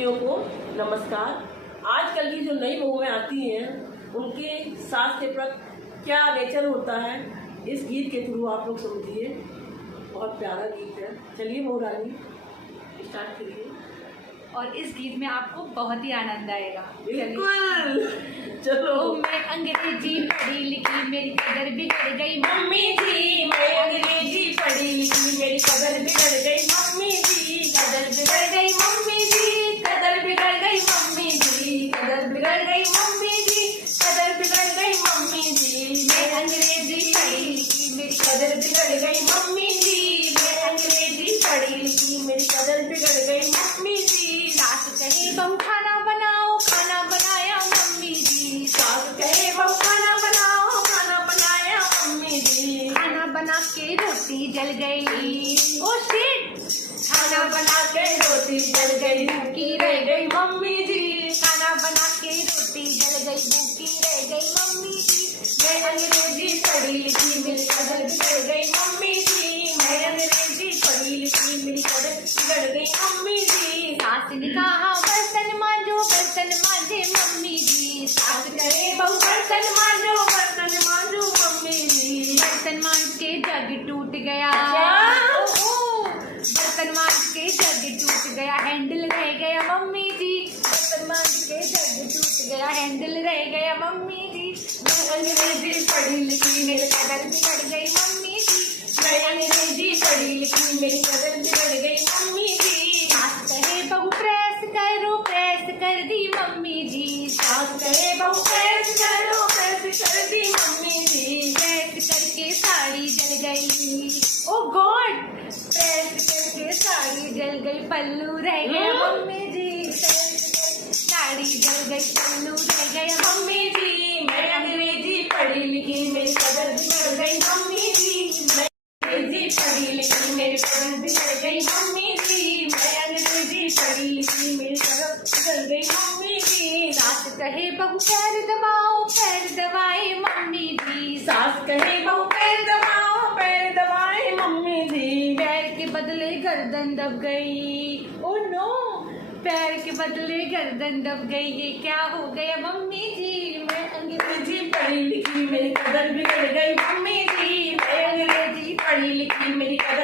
लड़कियों को नमस्कार। आजकल की जो नई बहुएं आती हैं उनके सास के प्रति क्या नेचर होता है, इस गीत के थ्रू आप लोग समझिए। बहुत प्यारा गीत है। चलिए बहू रानी स्टार्ट करिए। और इस गीत में आपको बहुत ही आनंद आएगा। बिल्कुल, चलो। मैं अंग्रेजी पढ़ी लिखी मेरी कदर बिगड़ गई मम्मी जी, मैं अंग्रेजी पढ़ी लिखी मेरी कदर बिगड़ गई मम्मी जी, कदर बिगड़ गई मम्मी जी, कदर बिगड़ गई मम्मी जी, कदर बिगड़ गई मम्मी जी, कदर बिगड़ गई मम्मी जी। मैं अंग्रेजी पढ़ी लिखी मेरी कदर बिगड़ गई मम्मी जी, मैं अंग्रेजी पढ़ी लिखी मेरी कदर बिगड़ गई मम्मी जी। सास कहे बहू खाना बनाओ, खाना बनाया मम्मी जी। सास कहे बहू खाना बनाओ, खाना बनाया मम्मी जी। खाना बना के रोटी जल गई, ओ शिट। खाना बना के रोटी जल गई, भूखी रह गई मम्मी जी। खाना बना के रोटी जल गई, भूखी रह गई मम्मी जी। मैं अंग्रेजी पढ़ी लिखी मेरी कदर बिगड़ गई मम्मी जी, मैं अंग्रेजी पढ़ी लिखी मेरी कदर बिगड़ गई मम्मी जी। सास ने कहा बर्तन मांजो, बर्तन मांजे मम्मी जी। सास करे बहू बर्तन मांजो, बर्तन मांजो मम्मी जी। बर्तन मांज के जग टूट गया, क्या? बर्तन मांज के जग टूट गया, हैंडल रह गया मम्मी जी। बर्तन मांज के जग टूट गया, हैंडल रह गया मम्मी जी। मैं अंग्रेजी पढ़ी लिखी मेरी कदर बिगड़ गई मम्मी जी। मैं अंग्रेजी पढ़ी लिखी मेरी कदर बिगड़ गई मम्मी जी। सास कहे बहू प्रेस करो, प्रेस कर दी मम्मी जी। सास कहे बहू प्रेस करो, प्रेस कर दी मम्मी जी। प्रेस करके साड़ी जल गई, ओ गॉड। प्रेस करके साड़ी जल गई, पल्लू रह गया मम्मी जी। साड़ी जल गई, पल्लू रह गया मम्मी जी, मैं अंग्रेजी पढ़ी लिखी मेरी कदर बिगड़ गई मम्मी जी। मैं अंग्रेजी पढ़ी लिखी मेरी कदर बिगड़ गई मम्मी जी। मैं अंग्रेजी पढ़ी लिखी मेरी कदर बिगड़ गई मम्मी जी। सास कहे बहू पैर दबाओ, पैर दबाए मम्मी जी। सास कहे बहू पैर दबाओ, पैर दबाए मम्मी जी। पैर के बदले गर्दन दब गई, ओ नो। पैर के बदले गर्दन दब गई, ये क्या हो गया मम्मी जी। मैं अंग्रेजी पढ़ी लिखी मेरी कदर बिगड़ गई मम्मी जी। मैं अंग्रेजी पढ़ी लिखी मेरी कदर